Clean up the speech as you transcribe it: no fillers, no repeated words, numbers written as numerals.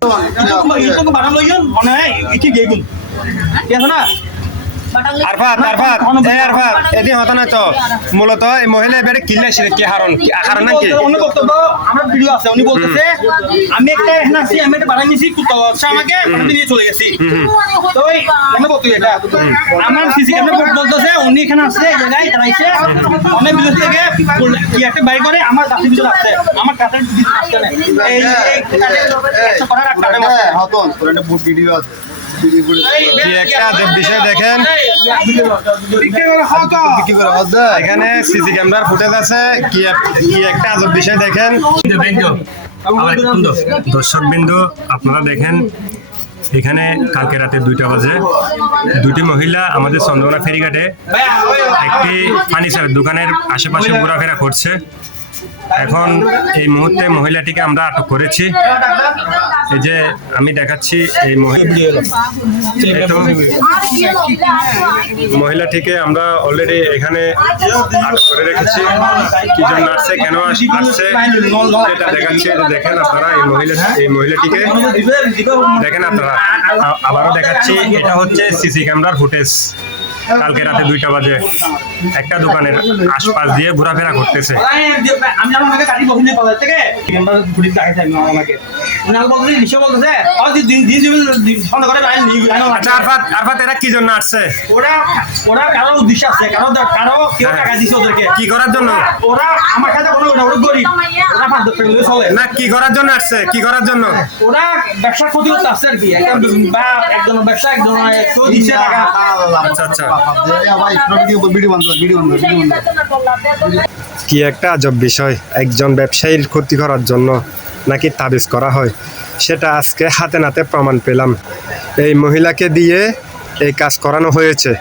itu barang lo yun, mana iki gegun. Ya sana. Arfat এদি হতো না তো মূলত এই মহিলা এবারে কিল্লা ছিল কি হারণ নাকি অন্য বক্তব্য আমার ভিডিও আছে উনি বলতেছে আমি একটা এখানে আমি একটা বাড়াই নিছি তো আমাকে আমি নিয়ে চলে গেছি তো আমি বলতে এটা আমার সিসি ক্যামেরা বলতেছে উনি এখানে আসছে এই জায়গায় দাঁড়াইছে অনেক বিদেশ থেকে কি একটা বাই করে আমার দাসি ভিতরে আসছে আমার কাটার ভিতরে আসছে না এই করার একটা হতো একটা বুট ভিডিও আছে কি একটা আজব বিষয় দেখেন এখানে সিসি ক্যামেরার ফুটেজ আছে কি একটা আজব বিষয় দেখেন দর্শক বিন্দু আপনারা দেখেন এখানে কালকে রাতে 2টা বাজে দুটি মহিলা আমাদের চন্দ্রকোনা ফেরিঘাটে একটি ফার্নিচারের দোকানের আশেপাশে ঘোরাফেরা করছে এখন এই মুহূর্তে মহিলাটিকে আমরা আটক করেছি এই যে আমি দেখাচ্ছি এই মহিলাটিকে আমরা অলরেডি এখানে আটক করে রেখেছি কি জন্য আসছে কেন আসছে এটা দেখাচ্ছি দেখেন আপনারা এই মহিলাটিকে দেখেন আপনারা আবারও দেখাচ্ছি এটা হচ্ছে সিসি ক্যামেরার ফুটেজ কালকে রাতে 2টা বাজে একটা দোকানের আশপাশ দিয়ে ঘোরাফেরা করতেছে আমি আমাকে কাটি বসে পাওয়া থেকে ক্যামেরা ফুটেজ দেখাইছে আমাকে উনি বলতেছে নিশা বলতেছে আর দিন ফোন করে আইন আচ্ছা আরফাত এরা কি জন্য আসছে ওরা কারো উদ্দেশ্য আছে কারো কেউ টাকা দিছে ওদেরকে কি করার জন্য ওরা আমার কাছে কোনো ওরা গরিব ওরা পাঁচ টাকা চলে না কি করার জন্য আসছে কি করার জন্য ওরা ব্যবসা ক্ষতি করতে আসছে আর কি একজন ব্যবসা একজন কেউ দিচ্ছে টাকা আচ্ছা কি একটা আজব বিষয় একজন ব্যবসায়ীর ক্ষতি করার জন্য নাকি তাবিজ করা হয় সেটা আজকে হাতে নাতে প্রমাণ পেলাম এই মহিলাকে দিয়ে এই কাজ করানো হয়েছে।